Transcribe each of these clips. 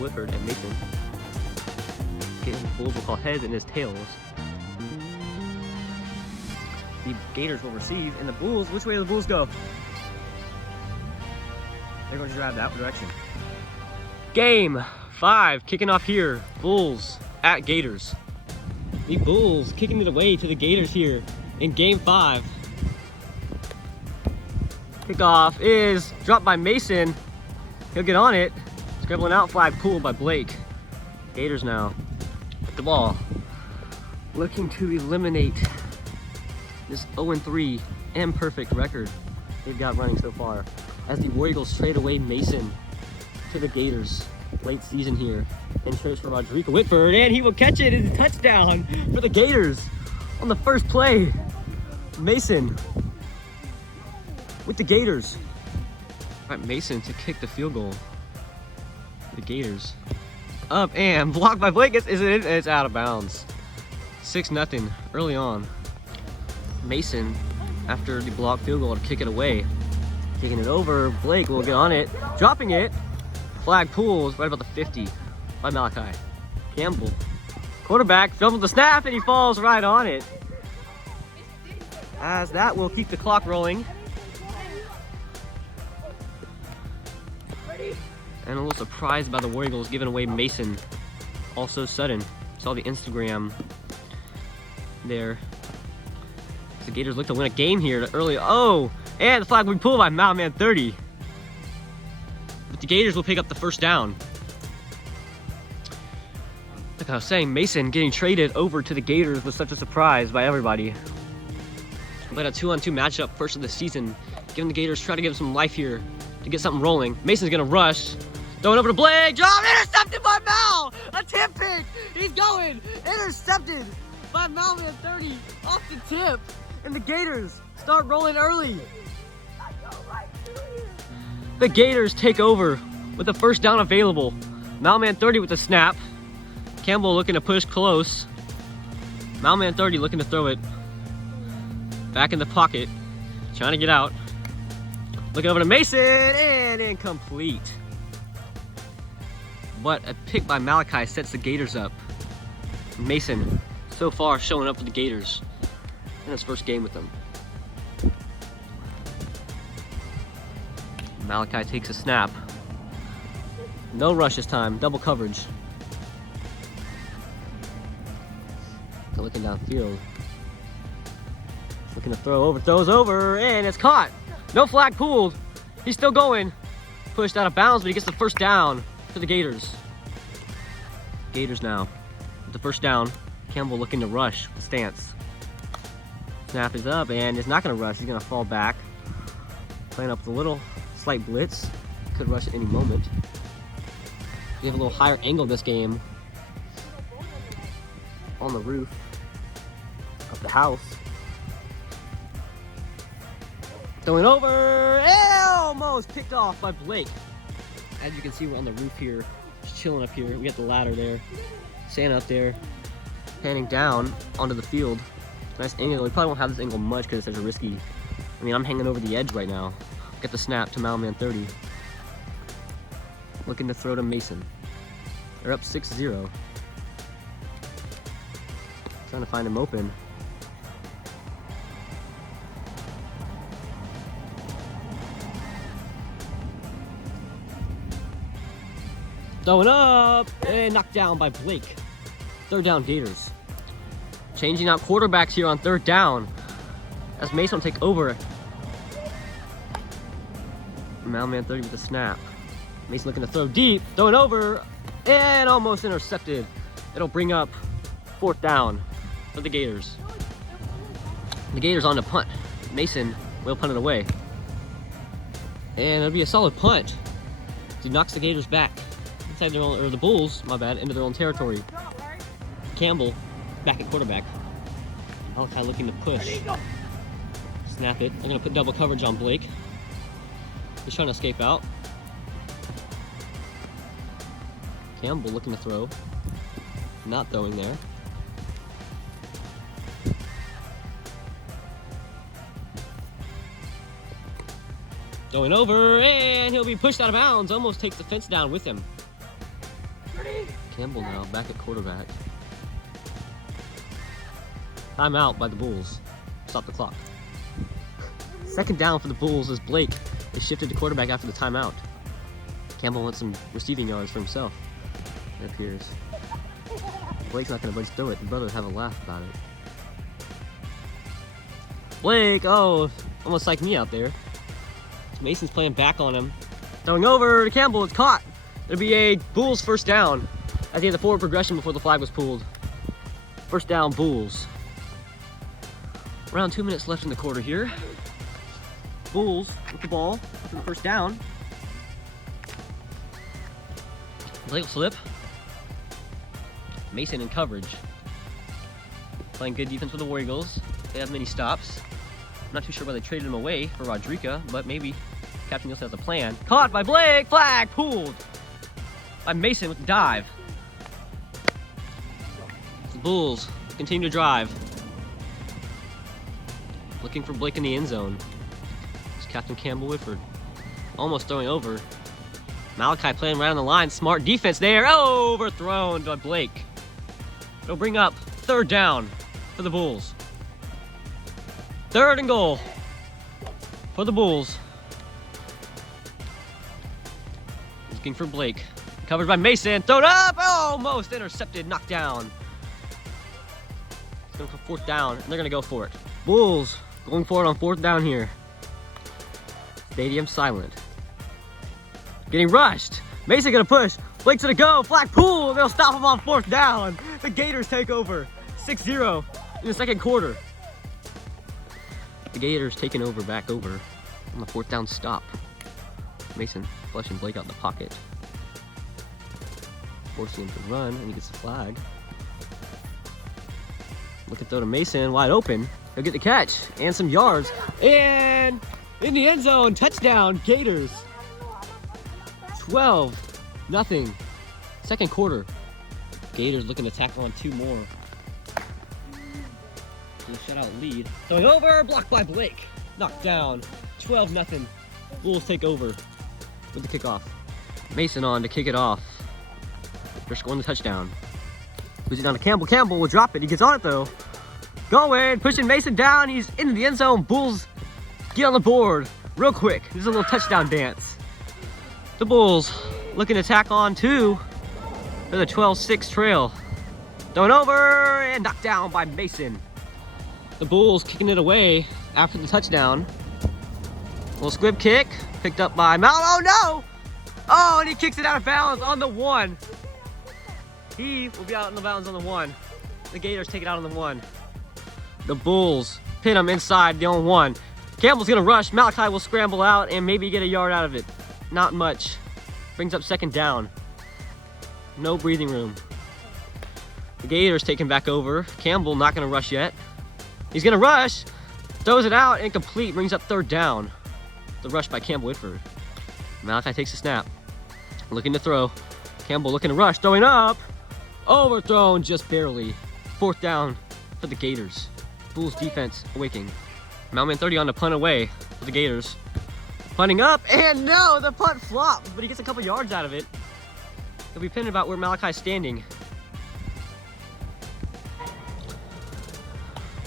Whitford and Mason. The Bulls will call heads and his tails. The Gators will receive, and the Bulls, which way do the Bulls go? They're going to drive that direction. Game 5, kicking off here. Bulls at Gators. The Bulls kicking it away to the Gators here in Game 5. Kickoff is dropped by Mason. He'll get on it. Scribbling out, flag pulled by Blake. Gators now with the ball. Looking to eliminate this 0-3 imperfect record they've got running so far, as the War Eagles trade away Mason to the Gators late season here and transfer Rodrika Whitford, and he will catch it. It's a touchdown for the Gators on the first play. Mason with the Gators. All right, Mason to kick the field goal. The Gators up and blocked by Blake. It's out of bounds. 6-0 early on. Mason, after the blocked field goal, to kick it away. Taking it over, Blake will get on it, dropping it. Flag pulls right about the 50 by Malachi. Campbell, quarterback, fumbled the snap, and he falls right on it. As that will keep the clock rolling. And a little surprised by the War Eagles giving away Mason all so sudden. Saw the Instagram there. The Gators look to win a game here early. Oh, and the flag will be pulled by Mailman 30. But the Gators will pick up the first down. Like I was saying, Mason getting traded over to the Gators was such a surprise by everybody. But a 2-on-2 matchup, first of the season, giving the Gators, try to give them some life here to get something rolling. Mason's gonna rush. Throwing over to Blake, drop, intercepted by Mal! A tip pick, he's going! Intercepted by Mailman 30 off the tip. And the Gators start rolling early. The Gators take over with the first down available. Mailman 30 with the snap. Campbell looking to push close. Mailman 30 looking to throw it back in the pocket. Trying to get out. Looking over to Mason and incomplete. But a pick by Malachi sets the Gators up. Mason so far showing up for the Gators in his first game with them. Malachi takes a snap. No rush this time, double coverage. Looking downfield. Looking to throw over, throws over, and it's caught. No flag pulled. He's still going. Pushed out of bounds, but he gets the first down for the Gators. Gators now with the first down. Campbell looking to rush the stance. Snap is up, and it's not going to rush. He's going to fall back. Playing up with a little slight blitz. Could rush at any moment. We have a little higher angle this game on the roof of the house. Throwing over, and almost picked off by Blake. As you can see, we're on the roof here, just chilling up here. We got the ladder there, Santa up there, panning down onto the field. Nice angle. We probably won't have this angle much because it's such a risky. I mean, I'm hanging over the edge right now. Get the snap to Mailman 30. Looking to throw to Mason. They're up 6-0. Trying to find him open. Throwing up and knocked down by Blake. Third down Gators. Changing out quarterbacks here on third down as Mason will take over. Mailman 30 with the snap. Mason looking to throw deep, throwing over, and almost intercepted. It'll bring up fourth down for the Gators. The Gators on the punt. Mason will punt it away. And it'll be a solid punt. He knocks the Gators back inside their own, or the Bulls, my bad, into their own territory. Campbell back at quarterback. Malachi looking to push. Snap it. They're going to put double coverage on Blake. He's trying to escape out. Campbell looking to throw. Not throwing there. Going over, and he'll be pushed out of bounds. Almost takes the fence down with him. Campbell now back at quarterback. Timeout by the Bulls. Stop the clock. Second down for the Bulls as Blake is shifted to quarterback after the timeout. Campbell wants some receiving yards for himself, it appears. Blake's not going to budge throw it. The brothers have a laugh about it. Blake, oh, almost like me out there. Mason's playing back on him. Throwing over to Campbell, it's caught. It'll be a Bulls first down at the end of the forward progression before the flag was pulled. First down, Bulls. Around 2 minutes left in the quarter here. Bulls with the ball for the first down. Blake will slip. Mason in coverage. Playing good defense with the War Eagles. They have many stops. I'm not too sure why they traded him away for Rodrika, but maybe Captain Nielsen has a plan. Caught by Blake, flag pulled by Mason with the dive. The Bulls continue to drive. Looking for Blake in the end zone. It's Captain Campbell Whitford. Almost throwing over. Malachi playing right on the line. Smart defense there. Overthrown by Blake. It'll bring up third down for the Bulls. Third and goal for the Bulls. Looking for Blake. Covered by Mason. Thrown up. Almost intercepted. Knocked down. It's going for fourth down, and they're going to go for it. Bulls going for it on fourth down here. Stadium silent. Getting rushed. Mason going to push. Blake's going to go. Flag pull. They'll stop him on fourth down. The Gators take over. 6-0 in the second quarter. The Gators taking over, back over on the fourth down stop. Mason flushing Blake out in the pocket. Forcing him to run, and he gets the flag. Look at throw to Mason, wide open. He'll get the catch and some yards. And in the end zone, touchdown, Gators. 12-0. Second quarter. Gators looking to tackle on two more. The shutout lead. Throwing over, blocked by Blake. Knocked down. 12-0. Bulls take over with the kickoff. Mason on to kick it off. They're scoring the touchdown. Puts it down to Campbell. Campbell will drop it. He gets on it though. Going, pushing Mason down. He's into the end zone. Bulls get on the board real quick. This is a little touchdown dance. The Bulls looking to tack on two for the 12-6 trail. Throwing over and knocked down by Mason. The Bulls kicking it away after the touchdown. Little squib kick picked up by Mal. Oh no! Oh, and he kicks it out of bounds on the one. He will be out in the bounds on the one. The Gators take it out on the one. The Bulls pin him inside the on one. Campbell's gonna rush. Malachi will scramble out and maybe get a yard out of it. Not much. Brings up second down. No breathing room. The Gators taking back over. Campbell not gonna rush yet. He's gonna rush. Throws it out, incomplete. Brings up third down. The rush by Campbell Whitford. Malachi takes a snap. Looking to throw. Campbell looking to rush. Throwing up. Overthrown just barely. Fourth down for the Gators. Bulls defense awakening. Mountain 30 on the punt away for the Gators. Punting up, and no, the punt flopped, but he gets a couple yards out of it. He'll be pinned about where Malachi's standing.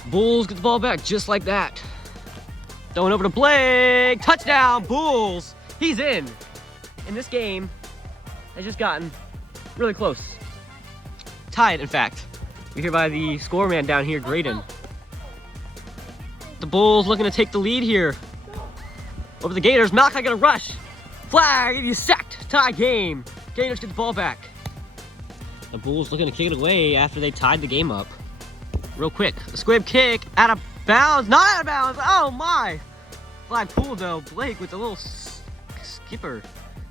Bulls get the ball back just like that. Throwing over to Blake. Touchdown, Bulls. He's in. And this game has just gotten really close. Tied, in fact. We're here by the score man down here, Graydon. The Bulls looking to take the lead here over the Gators. Malachi gonna rush. Flag, and he's sacked. Tie game. Gators get the ball back. The Bulls looking to kick it away after they tied the game up. Real quick, the squib kick out of bounds. Not out of bounds. Oh my. Flag pulled though. Blake with a little skipper.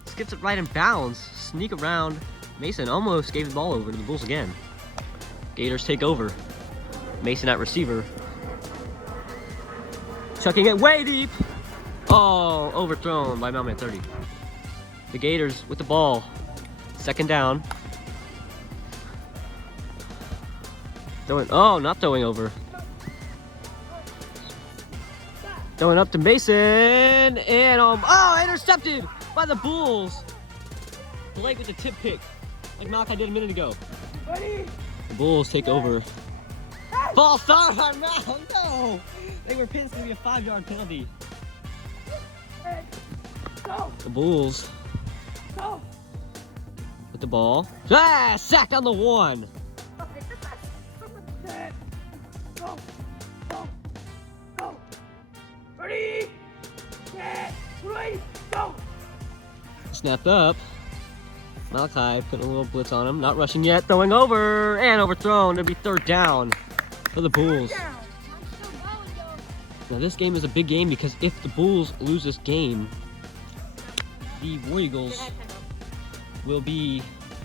Skips it right in bounds. Sneak around. Mason almost gave the ball over to the Bulls again. Gators take over. Mason at receiver. Chucking it way deep. Oh, overthrown by Mailman 30. The Gators with the ball. Second down. Not throwing over. Throwing up to Mason. And intercepted by the Bulls. Blake with the tip pick. like Malachi did a minute ago. The Bulls take over. False start! No! They were pinned. It's going to be a 5-yard penalty. The Bulls with the ball. Ah! Sacked on the 1. Snapped up. Malachi putting a little blitz on him. Not rushing yet. Throwing over and overthrown. It'll be 3rd down for the Bulls. Now this game is a big game because if the Bulls lose this game, the War Eagles will be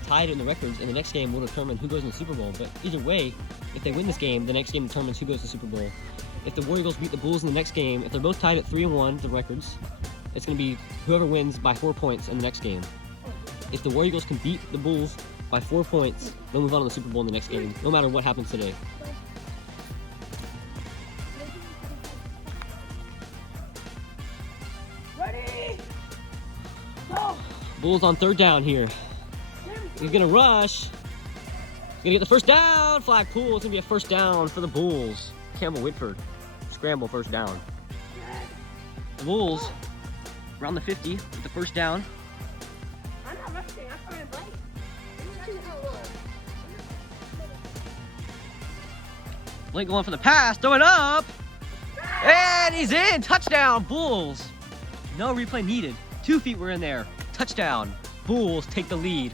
tied in the records, and the next game will determine who goes in the Super Bowl. But either way, if they win this game, the next game determines who goes to the Super Bowl. If the War Eagles beat the Bulls in the next game, if they're both tied at 3-1, the records, it's going to be whoever wins by 4 points in the next game. If the War Eagles can beat the Bulls by 4 points, they'll move on to the Super Bowl in the next game, no matter what happens today. Bulls on 3rd down here. He's gonna rush. He's gonna get the 1st down. Flag pool. It's gonna be a 1st down for the Bulls. Campbell Whitford. Scramble 1st down. The Bulls around the 50 with the 1st down. I'm not rushing. I'm trying to bite. Blake going for the pass. Throwing up. And he's in. Touchdown. Bulls. No replay needed. 2 feet were in there. Touchdown. Bulls take the lead.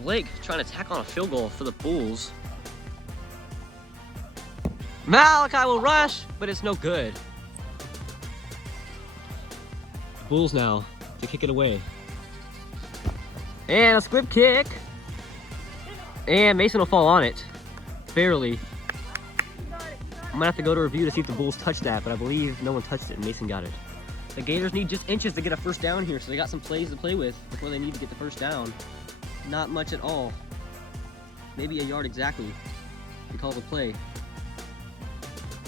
Blake trying to tack on a field goal for the Bulls. Malachi will rush, but it's no good. The Bulls now to kick it away. And a squib kick. And Mason will fall on it. Barely. I'm gonna have to go to review to see if the Bulls touched that, but I believe no one touched it and Mason got it. The Gators need just inches to get a 1st down here, so they got some plays to play with before they need to get the 1st down. Not much at all. Maybe a yard exactly. They call the play.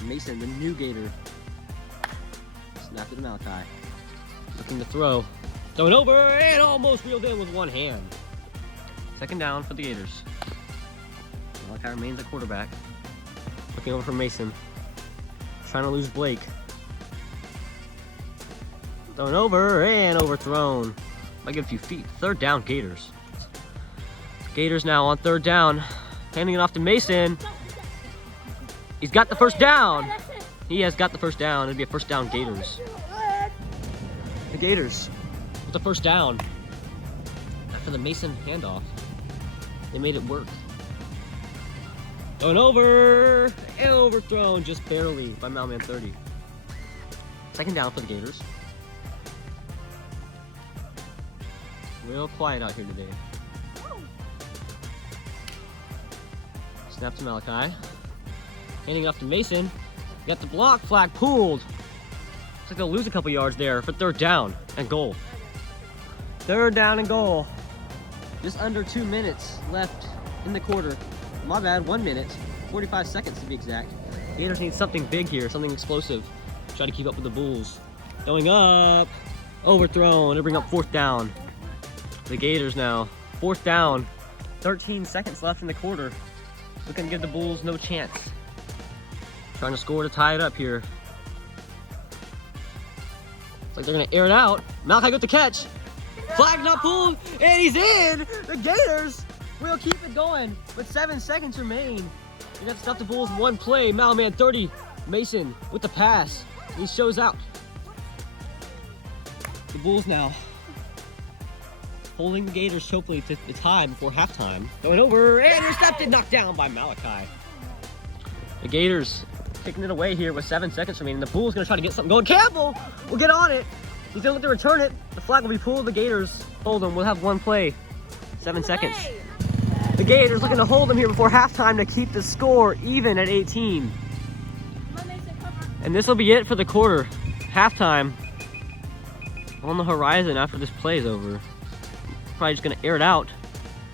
Mason, the new Gator. Snapped it to Malachi. Looking to throw. Throwing over and almost reeled in with 1 hand. 2nd down for the Gators. Malachi remains at quarterback. Looking over for Mason. Trying to lose Blake. Thrown over and overthrown. Might get a few feet. 3rd down, Gators. Gators now on 3rd down. Handing it off to Mason. He's got the 1st down. He has got the 1st down. It'll be a 1st down, Gators. The Gators with the 1st down. After the Mason handoff, they made it work. Going over and overthrown just barely by Mailman 30. 2nd down for the Gators. Real quiet out here today. Snap to Malachi. Handing off to Mason. Got the block. Flag pulled. Looks like they'll lose a couple yards there for 3rd down and goal. 3rd down and goal. Just under 2 minutes left in the quarter. My bad, 1 minute. 45 seconds to be exact. Gators need something big here, something explosive. Try to keep up with the Bulls. Going up. Overthrown. They bring up 4th down. The Gators now. 4th down. 13 seconds left in the quarter. Looking to give the Bulls no chance. Trying to score to tie it up here. Looks like they're going to air it out. Malachi got the catch. Flag not pulled. And he's in. The Gators will keep it going with 7 seconds remain. You're going to have to stop the Bulls in 1 play. Mailman 30. Mason with the pass. He shows out. The Bulls now holding the Gators hopefully to the tie before halftime. Going over and intercepted, knocked down by Malachi. The Gators kicking it away here with 7 seconds remaining. The Bulls gonna try to get something going. Campbell will get on it. He's gonna look to return it. The flag will be pulled. The Gators hold them. We'll have 1 play. 7 seconds. The Gators looking to hold them here before halftime to keep the score even at 18. And this will be it for the quarter. Halftime on the horizon after this play is over. Probably just gonna air it out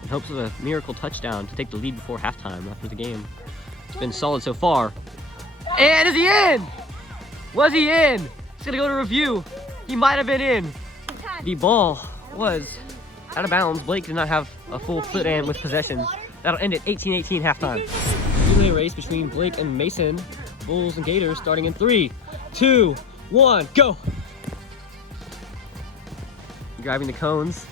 in hopes of a miracle touchdown to take the lead before halftime after the game. It's been solid so far. And is he in? Was he in? He's gonna go to review. He might have been in. The ball was out of bounds. Blake did not have a full foot in with possession. That'll end at 18-18 halftime. Relay race between Blake and Mason. Bulls and Gators starting in 3, 2, 1, go! Grabbing the cones.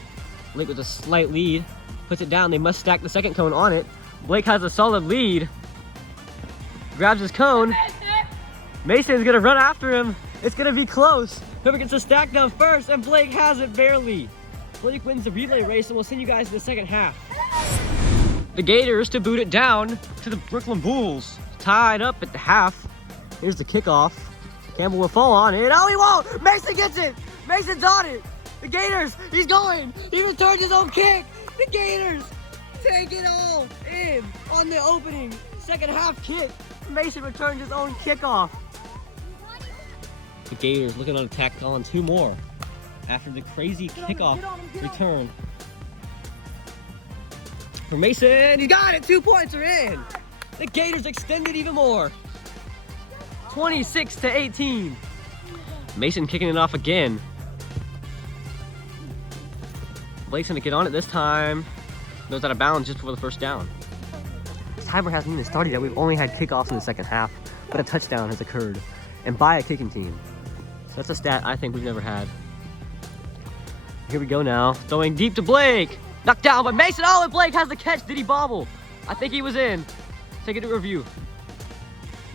Blake with a slight lead. Puts it down. They must stack the second cone on it. Blake has a solid lead. Grabs his cone. Mason's gonna run after him. It's gonna be close. Whoever gets the stack down first, and Blake has it barely. Blake wins the relay race, and we'll send you guys to the second half. The Gators to boot it down to the Brooklyn Bulls. Tied up at the half. Here's the kickoff. Campbell will fall on it. Oh, he won't! Mason gets it! Mason's on it! The Gators, he's going! He returns his own kick! The Gators take it all in on the opening second half kick. Mason returns his own kickoff. The Gators looking on attack, calling 2 more after the crazy kickoff return. For Mason, he got it! 2 points are in! The Gators extended even more. 26-18. Mason kicking it off again. Blake's gonna get on it this time. Goes out of bounds just before the first down. This timer hasn't even started yet. We've only had kickoffs in the second half, but a touchdown has occurred, and by a kicking team. So that's a stat I think we've never had. Here we go now. Throwing deep to Blake. Knocked down by Mason. Oh, and Blake has the catch. Did he bobble? I think he was in. Take it to review.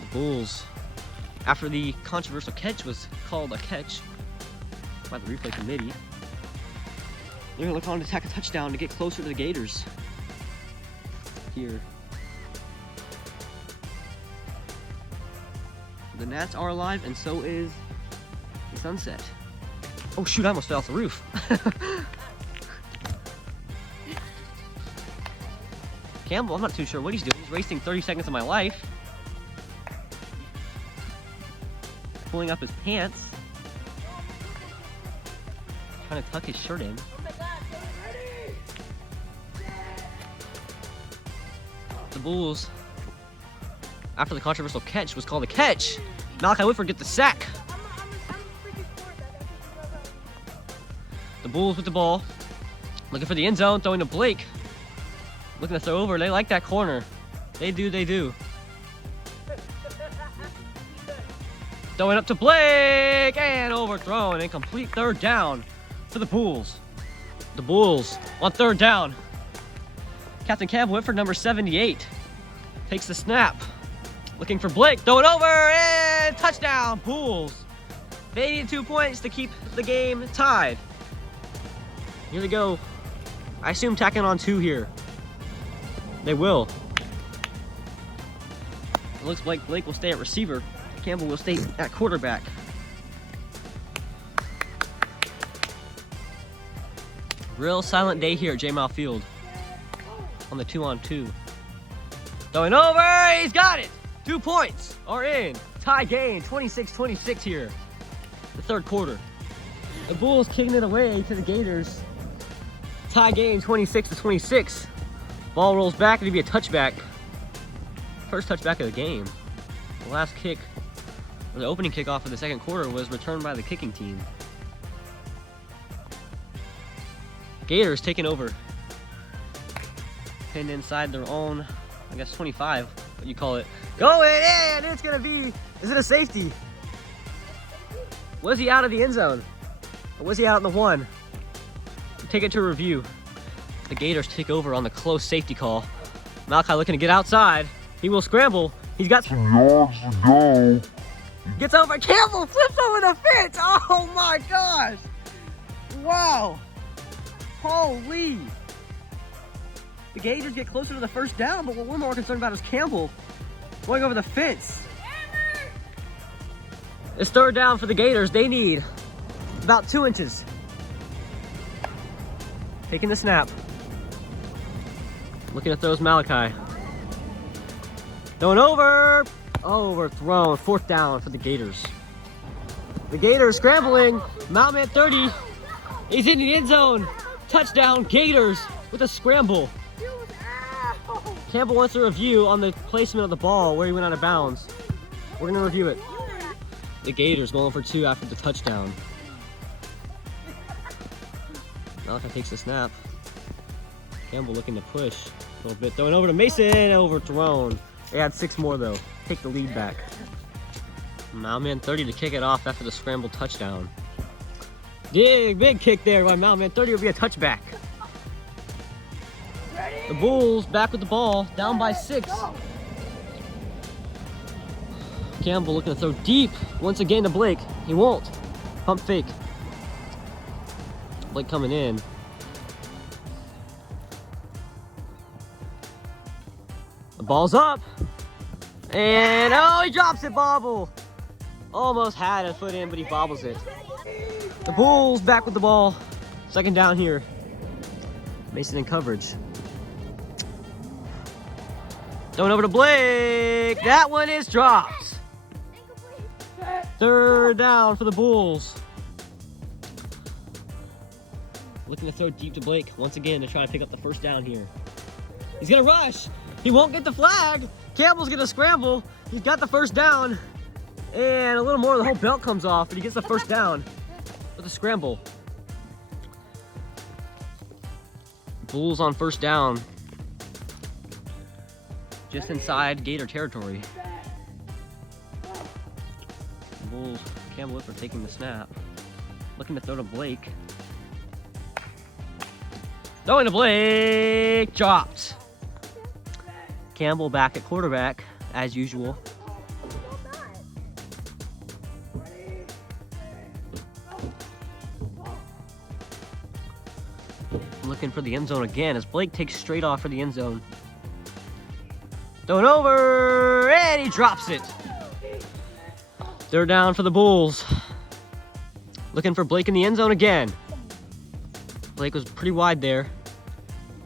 The Bulls, after the controversial catch was called a catch by the replay committee, they're gonna look on to attack a touchdown to get closer to the Gators. Here. The Nats are alive, and so is the sunset. Oh shoot, I almost fell off the roof. Campbell, I'm not too sure what he's doing. He's wasting 30 seconds of my life. Pulling up his pants. Trying to tuck his shirt in. The Bulls, after the controversial catch was called a catch, Malachi Whitford gets the sack. The Bulls with the ball, looking for the end zone, throwing to Blake. Looking to throw over. They like that corner. They do, they do. Throwing up to Blake, and overthrown. Incomplete third down for the Bulls. The Bulls on third down. Captain Campbell Whitford, number 78, takes the snap. Looking for Blake, throwing over, and touchdown, Bulls. They need 2 points to keep the game tied. Here they go. I assume tacking on 2 here. They will. It looks like Blake will stay at receiver. Campbell will stay at quarterback. Real silent day here at J-Mile Field on the 2-on-2. Throwing over, he's got it! 2 points are in. Tie game, 26-26 here. The third quarter. The Bulls kicking it away to the Gators. Tie game, 26-26. Ball rolls back, it'll be a touchback. First touchback of the game. The last kick, or the opening kickoff of the second quarter, was returned by the kicking team. Gators taking over. Pinned inside their own, I guess 25, what you call it. Going in, it's gonna be, is it a safety? Was he out of the end zone? Or was he out in the 1? Take it to review. The Gators take over on the close safety call. Malachi looking to get outside. He will scramble. He's got some yards to go. Gets over. Campbell flips over the fence. Oh my gosh. Wow. Holy. The Gators get closer to the first down, but what we're more concerned about is Campbell going over the fence. It's third down for the Gators. They need about 2 inches. Taking the snap. Looking to throws Malachi. Throwing over. Overthrown. Fourth down for the Gators. The Gators scrambling. Mountain 30. He's in the end zone. Touchdown, Gators with a scramble. Campbell wants a review on the placement of the ball, where he went out of bounds. We're gonna review it. The Gators going for 2 after the touchdown. Malachi takes the snap. Campbell looking to push a little bit. Throwing over to Mason. Overthrown. They had 6 more though. Take the lead back. Mountain 30 to kick it off after the scramble touchdown. Big kick there by Mountain 30 will be a touchback. The Bulls back with the ball, down by 6. Campbell looking to throw deep once again to Blake. He won't. Pump fake. Blake coming in. The ball's up. And oh, he drops it, bobble. Almost had a foot in, but he bobbles it. The Bulls back with the ball. 2nd down here. Mason in coverage. Throwing over to Blake. That one is dropped. 3rd down for the Bulls. Looking to throw deep to Blake once again to try to pick up the 1st down here. He's gonna rush. He won't get the flag. Campbell's gonna scramble. He's got the 1st down. And a little more, the whole belt comes off, but he gets the 1st down with a scramble. Bulls on 1st down. Just inside Gator territory. Bulls, Campbell Whipper taking the snap. Looking to throw to Blake. Throwing to Blake, dropped. Campbell back at quarterback, as usual. Looking for the end zone again as Blake takes straight off for the end zone. Throwing over, and he drops it. 3rd down for the Bulls. Looking for Blake in the end zone again. Blake was pretty wide there.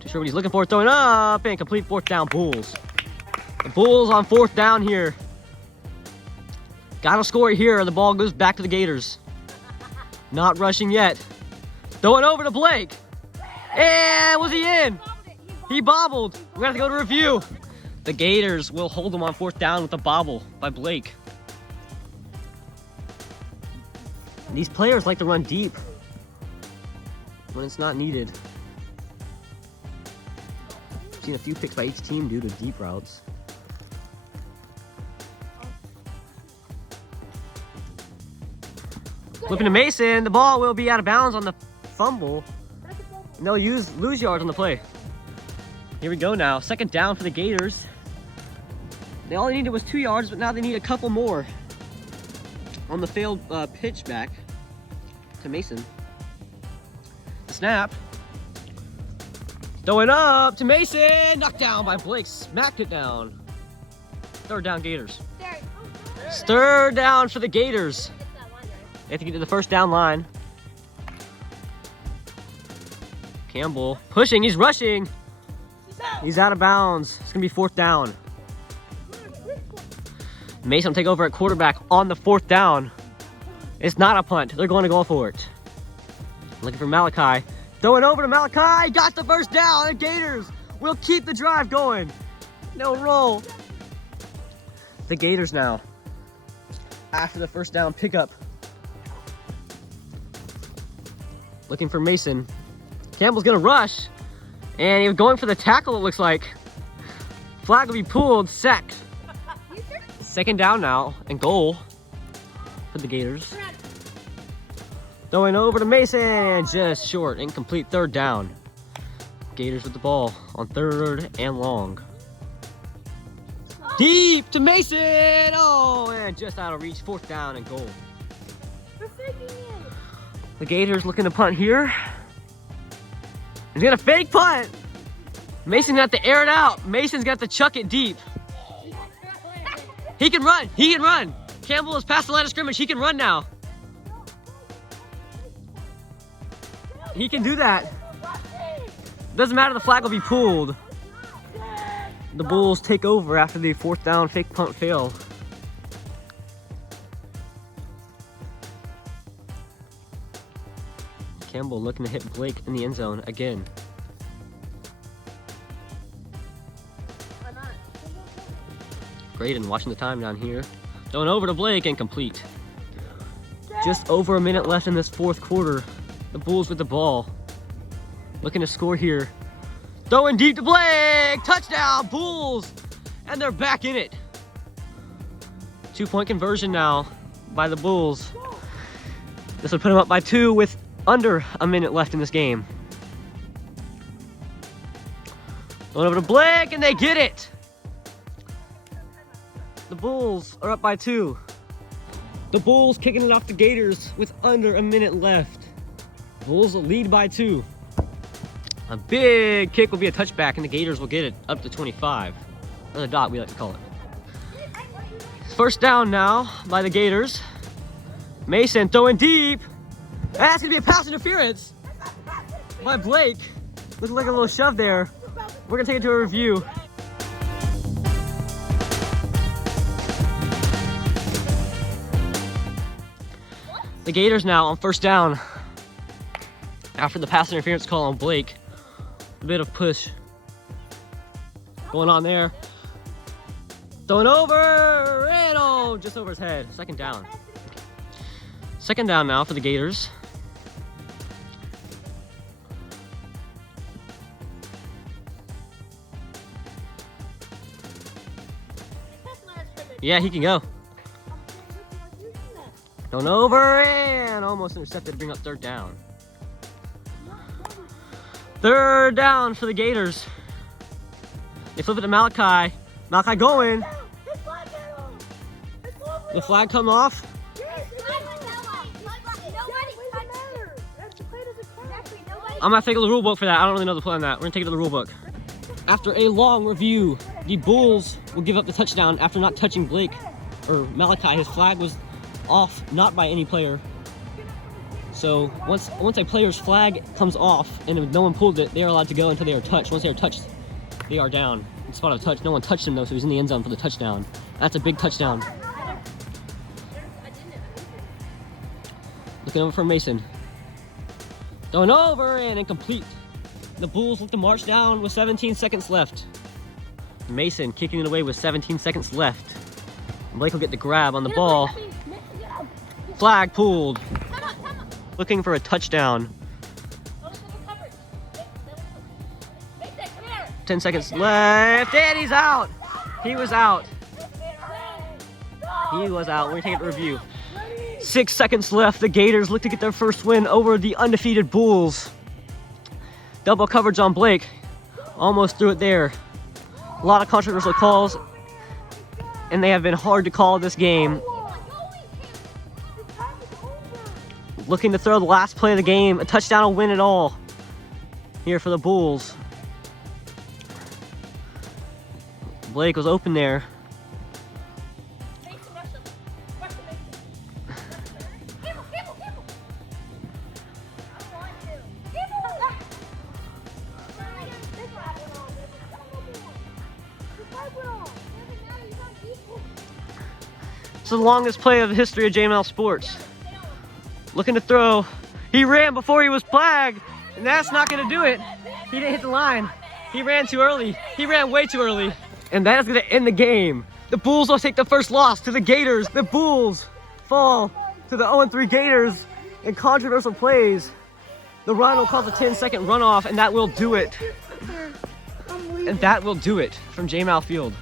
Too sure what he's looking for. Throwing up and complete 4th down Bulls. The Bulls on 4th down here. Gotta score here or the ball goes back to the Gators. Not rushing yet. Throwing over to Blake. And was he in? He bobbled. We're gonna have to go to review. The Gators will hold him on 4th down with a bobble by Blake. These players like to run deep when it's not needed. I've seen a few picks by each team due to deep routes. Flipping to Mason, the ball will be out of bounds on the fumble. And they'll lose yards on the play. Here we go now, 2nd down for the Gators. All they needed was 2 yards, but now they need a couple more on the failed pitch back to Mason. The snap. Throwing up to Mason. Knocked down by Blake. Smacked it down. 3rd down Gators. 3rd down for the Gators. They have to get to the 1st down line. Campbell pushing. He's rushing. He's out of bounds. It's going to be 4th down. Mason will take over at quarterback on the 4th down. It's not a punt. They're going to go for it. Looking for Malachi. Throwing over to Malachi. Got the 1st down. The Gators will keep the drive going. No roll. The Gators now. After the 1st down pickup. Looking for Mason. Campbell's going to rush. And he was going for the tackle, it looks like. Flag will be pulled. Sacked. 2nd down now and goal for the Gators. Throwing over to Mason, just short, incomplete, 3rd down. Gators with the ball on 3rd and long. Deep to Mason, oh, and just out of reach, 4th down and goal. The Gators looking to punt here. He's gonna fake punt. Mason's got to air it out. Mason's got to chuck it deep. He can run. He can run. Campbell is past the line of scrimmage. He can run now. He can do that. Doesn't matter. The flag will be pulled. The Bulls take over after the 4th down fake punt fail. Campbell looking to hit Blake in the end zone again. Graydon watching the time down here. Going over to Blake and complete. Just over a minute left in this 4th quarter. The Bulls with the ball. Looking to score here. Throwing deep to Blake. Touchdown, Bulls. And they're back in it. 2-point conversion now by the Bulls. This would put them up by 2 with under a minute left in this game. Going over to Blake, and they get it. The Bulls are up by 2. The Bulls kicking it off the Gators with under a minute left. Bulls lead by 2. A big kick will be a touchback, and the Gators will get it up to 25. Or the dot, we like to call it. First down now by the Gators. Mason throwing deep. That's gonna be a pass interference by Blake. Looks like a little shove there. We're gonna take it to a review. The Gators now on first down. After the pass interference call on Blake. A bit of push going on there. Throwing over, and oh, just over his head. Second down. Second down now for the Gators. Yeah, he can go. Going over and almost intercepted to bring up third down. Third down for the Gators. They flip it to Malachi. Malachi going. The flag come off. I'm gonna take the rule book for that. I don't really know the play on that. We're gonna take it to the rule book. After a long review, the Bulls will give up the touchdown after not touching Blake or Malachi. His flag was off, not by any player. So once a player's flag comes off and if no one pulled it, they are allowed to go until they are touched. Once they are touched, they are down. In spot of touch. No one touched him though, so he's in the end zone for the touchdown. That's a big touchdown. Looking over for Mason. Going over and incomplete. The Bulls look to march down with 17 seconds left. Mason kicking it away with 17 seconds left. Blake will get the grab on the ball. Flag pulled. Looking for a touchdown. 10 seconds left, and he's out. He was out. He was out. We're gonna take it to review. 6 seconds left. The Gators look to get their first win over the undefeated Bulls. Double coverage on Blake. Almost threw it there. A lot of controversial calls, and they have been hard to call this game. Looking to throw the last play of the game. A touchdown will win it all here for the Bulls. Blake was open there. It's the longest play of the history of JML Sports. Looking to throw. He ran before he was flagged, and that's not going to do it. He didn't hit the line. He ran too early. He ran way too early. And that is going to end the game. The Bulls will take the first loss to the Gators. The Bulls fall to the 0-3 Gators in controversial plays. The run will cause a 10-second runoff, and that will do it. And that will do it from JML Field.